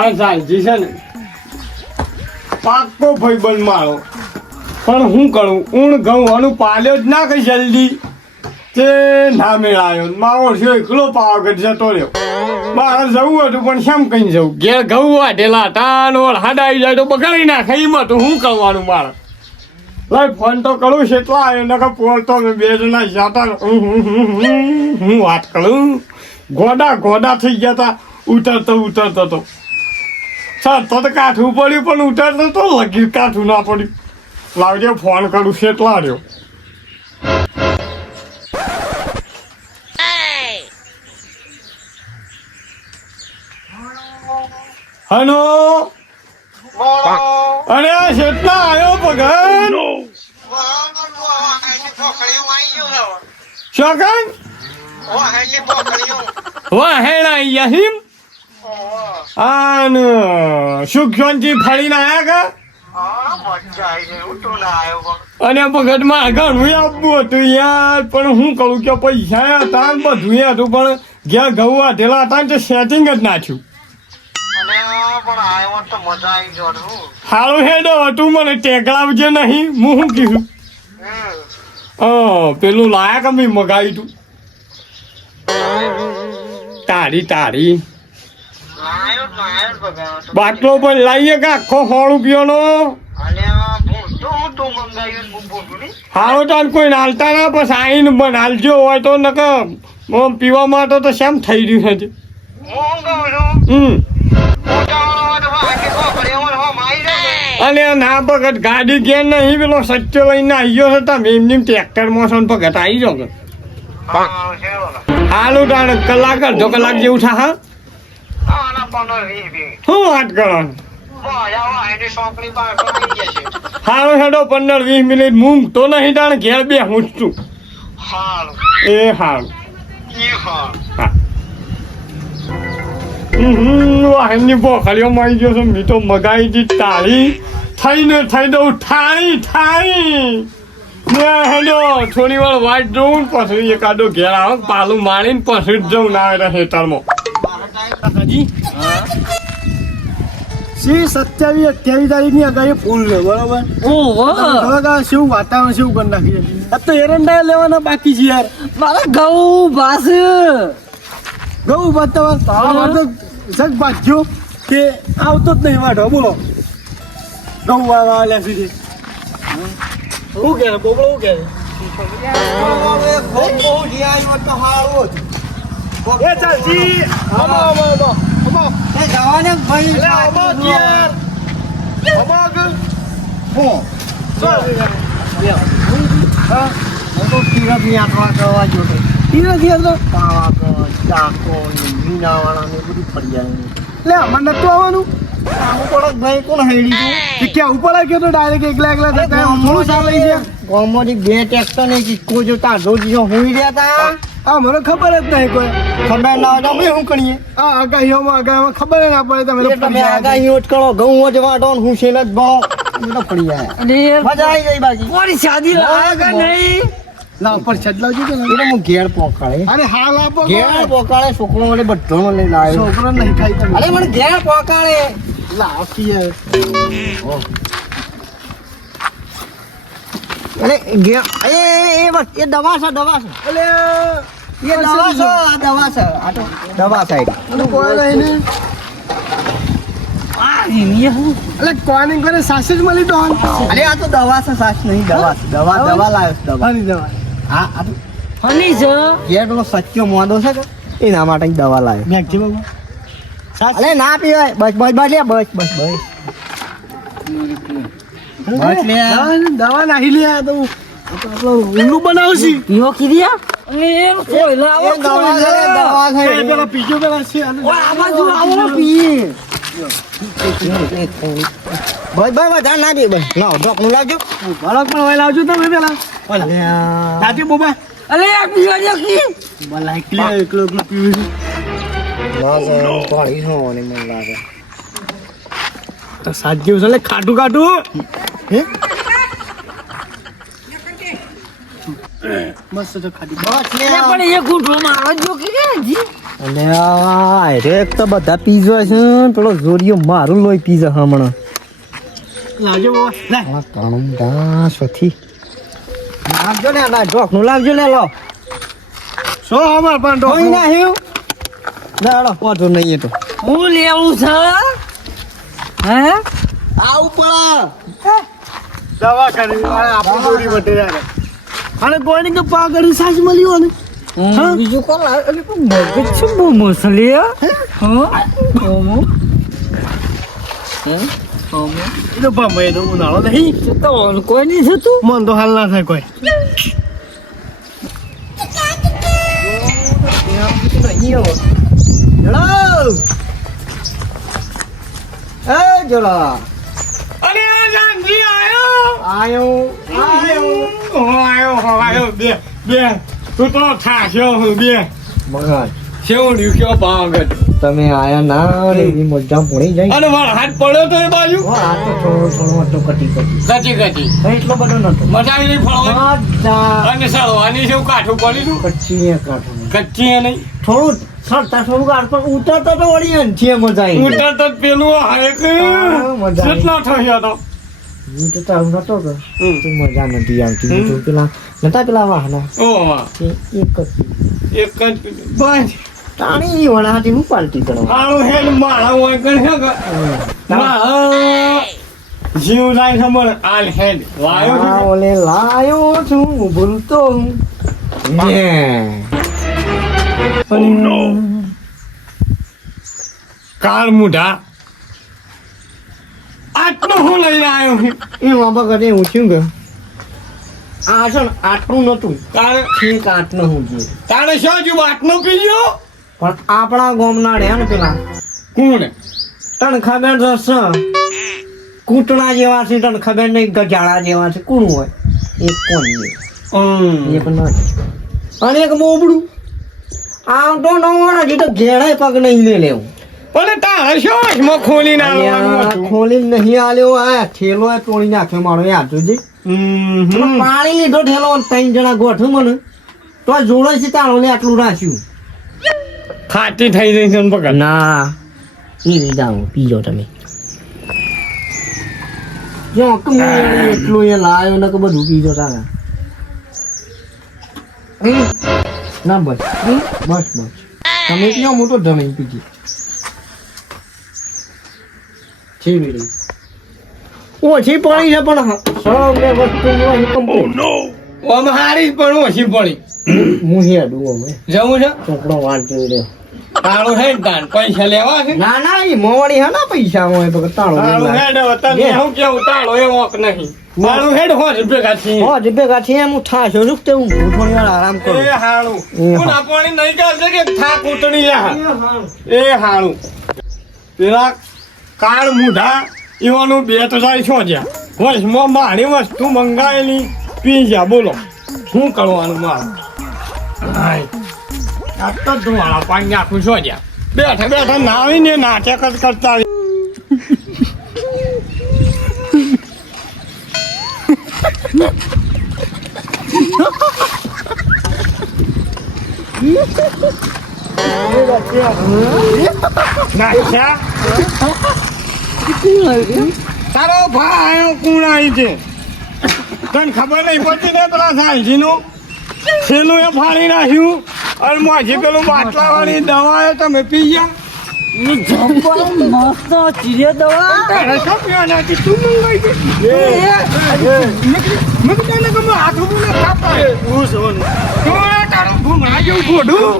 આ સાલજી છે ને પાક્કો ભાઈબંધ મારો, પણ હું કરું ઊણ ઘઉં અનુ પાલ્યો જ ના કઈ જલ્દી તે ના મેળાયો. મારો છે એકલો પાવાગઢ જતો રહ્યો. મારે જવું હતું પણ શેમ કઈ જવું, ઘેર ઘઉં વાઢેલા હતા ઓળ હાડાઈ જાય તો બગાડી નાખે. એમાં તો શું કરવાનું મારે? લાઈ ફોન તો કરું છે એટલા આવ્યો નકર પોળતો મેં બે જણા જતા હું વાત કરું. ગોડા થઈ ગયા હતા ઉતરતો તો સરતો તો કાઠું પડ્યું પણ ઉતરતો તો લગી કાઠું ના પડ્યું. લાવજો ફોન કરું છે એટલા રહ્યો. હલો અરે શેઠના આવ્યો પગન શકન વાહેણા યહીમ આન સુખવંતી ફળીને આયા કા અને પગટમાં ઘણું આપવું હતું યાર, પણ હું કહું કે પૈસા હતા ને બધું હતું પણ ઘેર ઘઉં વાઢેલા હતા ને તો સેટિંગ જ ના થયું. સારું હેડો હતું મને ટેકલાવજે નહીં. હું શું કીધું પેલું લાયા કે મેં મગાવ્યું તું તારી બાટલો પણ લાવીએ કે આખો 100 રૂપિયાનો. સારું તાન કોઈ નાલતા ના બસ આવીને બનાલજો હોય તો નકર પીવા માટે તો શેમ થઈ રહ્યું છે. અને ના ભગત ગાડી ઘેર નહીં પેલો સચ્ચો લઈને આવ્યો છે તમે એમની ટ્રેક્ટરમાં છો ભગત આવી જાવ. હાલું તાણ કલાક અડધો કલાક જેવું થા. શું વાત કરો? સારું હેડો 15-20 મિનિટ મૂંગ તો નહીં તાણ ઘેર બે હું છું. એ હારું વાહનની બોખડીઓ મારી ગયો છે. મેં તો મગાવી હતી તાળી થઈ દઉં ઠાણી હેડો થોડી વાર વાટ જોઉં પછી એકાદો ઘેર આવે પાલું મારીને પછી જ જવું ના આવે હેતરમાં. 27-28 તારીખની અગાડી ફૂલ લે બરોબર. શું વાતાવરણ શું કરી નાખી છે. તો એરંડા લેવાના બાકી છે યાર. મારા ઘઉં ભાસ ઘઉં વાતાવરણ જગ બાજ્યો કે આવતો જ નહીં વાઢો. બોલો ઘઉં વાળા સુધી શું કે બોબડો શું કે મને નતું આવવાનું. ભાઈ કોણ હેડી ક્યાં ઉપર ગયો તો ડાયરેક્ટ એકલા થોડું ચાલે છે. ગોમાંથી 2 ટ્રેક્ટર ને કિસ્કો જો તાઢો દીધો હોઈ રહ્યા હતા. હા મને ખબર જ નહીં કોઈ ખબર ના હોય તો અમે શું કરીએ. હા આગાહીઓમાં ખબર ના પડે. તમે આગાહીઓ જ કરો ઘઉં જ વાટો હું છે જ ભાવ પડી જાય મજા આવી જાય. બાકી કોની શાદી લાગે નહીં ના ઉપર છડલાવજો કે એટલે હું ઘેર પોકાળે. અરે હાલ આપો ઘેર પોકાળે છોકરો મને બધો લઈને આવ્યો. છોકરો નહીં ખાઈ અરે મને ઘેર પોકાળે લાવતી અરે ઘેર એ દવા છે એટલે એ દવા છે આ દવા છે આ તો દવા છે કોઈ નહીં એટલે કોની કરે સાસ જ મળી તો અરે આ તો દવા છે સાસ નહીં દવા છે દવા લાવ્યો દવા દવા હા આ તો હની છે ઘેર પેલો સચ્ચો મોદો છે કે એના માટે દવા લાવ્યો. મેઘજી બાબુ અરે ના પીવાય બસ લે દવા નાખી લે તો ઊંડું બનાવશી પીવો કીધ્યા અને એમ કોઈ લાવો દવા છે પેલા પીજો પેલા છે આ બાજુ આવો પી બસ વધારે ના દે બસ લાવ ઢોકણું લાવજો. બાળક પણ હોય લાવજો તમે પેલા દાદી બોબા અરે આ પીવા દે કી ભલા એકલો પીવું ના પાણી નો ને મને લાગે તો સાત જેવું છે ખાટું હે મસ્ત છે ખાધી બસ લે પણ એ ગુંઠો મારો જો કે હજી અને આ રેક તો બધા પીઝા છે પેલો જોરિયો મારું લોહી પીઝા હમણાં લાવજો બાબા લે આ ત્રણ દાસોથી લાવજો ને આ ઢોકનું લાવજો ને લો સો અમાર પણ કોઈ નાખ્યું ના વાંધો નહીં એ તો હું લેવું છે હે આવું પડે દવા કરી આપણી દોરી વટે યાર અને કોઈની કે પાગડી સાજ મળ્યો ને બીજું કોણ લાવે મગજ છે બહુ મસલી હા એ તો ભાઈ તો ઉનાળો નહીં તો કોઈ નહીં થતું મન તો હાલ ના થાય કોઈ જોડા અરે આ જાનજી આયો આયો બે તું તો થાક્યો હું બે મગજ કેવું રહ્યું કયો પાવાગઢ તમે આયા ના રે એવી મજા પડી જાય અને મારો હાથ પડ્યો તો એ બાજુ આ તો થોડો હતો કટી કચી એટલો બધો નતો મજા આવી નહીં ફળવાની અને સળવાની છે કાઠું પડી તું કચ્છી કાઢો કચ્ચી એ નહીં થોડું સરતા થોડું ગાડ પણ ઉતરતો તો વળી છે મજા આવી ઉતર તો પેલું હાયક મજા આવી. કેટલો થયો તો હું તો તારું નતો તો મજા નથી આવતી હું તો પેલા નતા પેલા વાહના ઓ એક જ એક જ બસ તાણી વણાટી હું પાલટી કરવા મારું હેડ મારા હોય કણ હે જીવ લાય ખબર આલ હેડ વાયો છે. ઓલે લાયો છું ભૂલતો હું કાળ મુઢા આટલો હું લઈને આવ્યો છું એ બાબા કરે હું શું કે આ છે ને આટલું નતું તારે એક આટલું હું જોયું તારે શું જો બાટલો પીજો પણ આપણા ગામના રહ્યા ને પેલા કોણ તને ખબર તો છે કૂટણા જેવા છે તને ખબર નહીં ગજાળા જેવા છે કોણ હોય એક કોણ એક નથી અને એક બોબડું આમ તો ન હોય હજી તો ઘેડાય પગ નહીં લે લેવું પણ તારે શું હાથમાં ખોલીને આવવાનું હતું? ખોલી નહીં આલ્યો આ ઠેલો એ તોડી નાખ્યો મારો એ હાથ જોજે પાણી લીધો ઠેલો અને ત્રણ જણા ગોઠું મને તો આ જોડે છે તાળો લે આટલું રાખ્યું ખાટી થઈ જઈ છે ને પકડ ના એ લઈ જાઓ પીજો તમે જો એટલું એ લાયો ને કે બધું પીજો તારા ના બસ બસ તમે કયો મોટો જમીન પીજી ઓછી પડી છે પણ સૌને વસ્તુ આમ હારી પણ ઓછી પડી હું હેડું હવે જવું છે ચોકડો વાંચો રહ્યો તારું હેડ તાન પૈસા લેવા છે ના ના એ મોવાડી હા ના પૈસા હોય તો તાળો તારું હેડ હવે તને હું કેવું તાળો એ વોક નહીં મારું હેડ હોજ ભેગા છીએ હો જે ભેગા છે એમ થાશો શું તે હું થોડી વાર આરામ કરું એ હાળું હું ના પાણી નહીં ચાલશે કે થાક ઉતરી જા એ હાળું પેલા કાળ મુઢા એવાનું બે તો જાય છો જ્યાં વચમાં મારી વસ્તુ મંગાવેલી પી જા બોલો શું કરવાનું મારું હાય આ તો ધુવાળા પાણી નાખું છો જ્યાં બેઠા બેઠા નાવીને નાટક જ કરતા આવી. નાખ્યા તારો ભાઈ કોણ આવી છે તને ખબર નહીં પડતી ને પેલા સાલજી નું છેલ્લું એ ફાડી નાખ્યું અને માજી પેલું બાટલા વાળી દવા એ તમે પી ગયા મસ્ત ચીરે દવા તારે શું પીવાના હતી? તું મંગાવી દે મેં તને ગમે હાથ ઉભું ના કાપા હું સોન તારું ઘૂમરા જેવું ઘોડું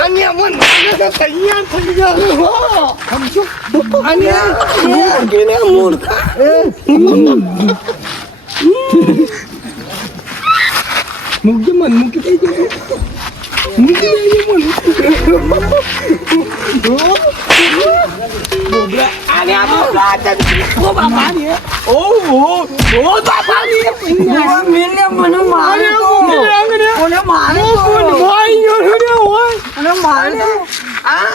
અને મન તૈયાર થઈ ગયો અને મૂકી મન મૂકી દઈ ગયો મૂકી દઈ ગયો અને આ બાપા ઓ બાપા મેલે મને મારે તો ઓલે મારે તો ભાઈ અને મારે આ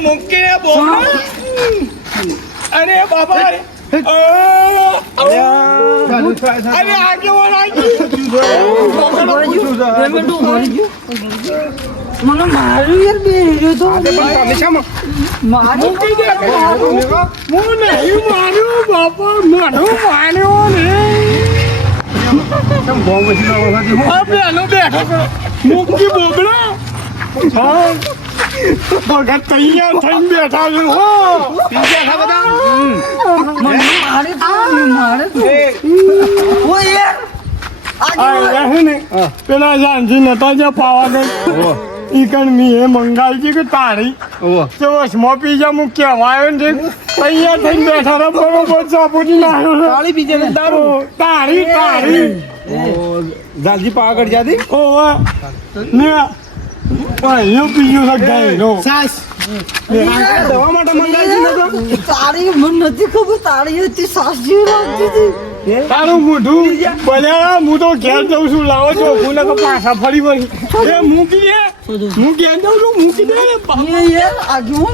મૂકીને બોલ અરે બાબા અરે આગેવાન મને માર્યું યાર બે હીરો તો મારી હું નહીં માર્યું બાપા મને માર્યો ને પેલો બેઠો મૂકી બોબડા હા ભગત તૈયાર થઈને બેઠા છે હો મને મારે તો ઓ યાર પેલા જાનજી નતા જે પાવાગઢ ઈ કણ મી એ મંગાવી છે કે તારી તે વસમાં પીજા હું કહેવાયો ને તૈયાર થઈને બેઠા રહ્યા બરોબર ચાપુટી નાખ્યો તાળી પીજે ને દારૂ તારી જાલજી પાવાગઢ જાતી ઓવા ને ભાઈઓ પીજો છે ગાયનો દવા માટે મંગાવી છે ને તારી મને નથી ખબર તારી હતી સાસ જેવી લાગતી હતી તારું મોઢું બલ્યા હું તો ઘેર જઉં છું લાવો છો હું પાછા ફરી વળી એ મૂકી દે હું ઘેર જઉં છું મૂકી દે યાર આગળ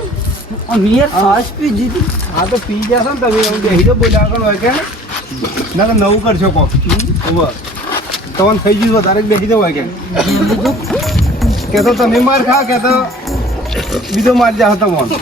અમે યાર સાસ પી દીધી હા તો પી જશો ને તમે એવું બેસી દો બોલાવવાનું હોય કે ના તો નવું કરશો કો તમને થઈ ગયું તારે બેસી દો હોય કે તો તમે માર ખા કે તો બીજો માર જાઓ તમને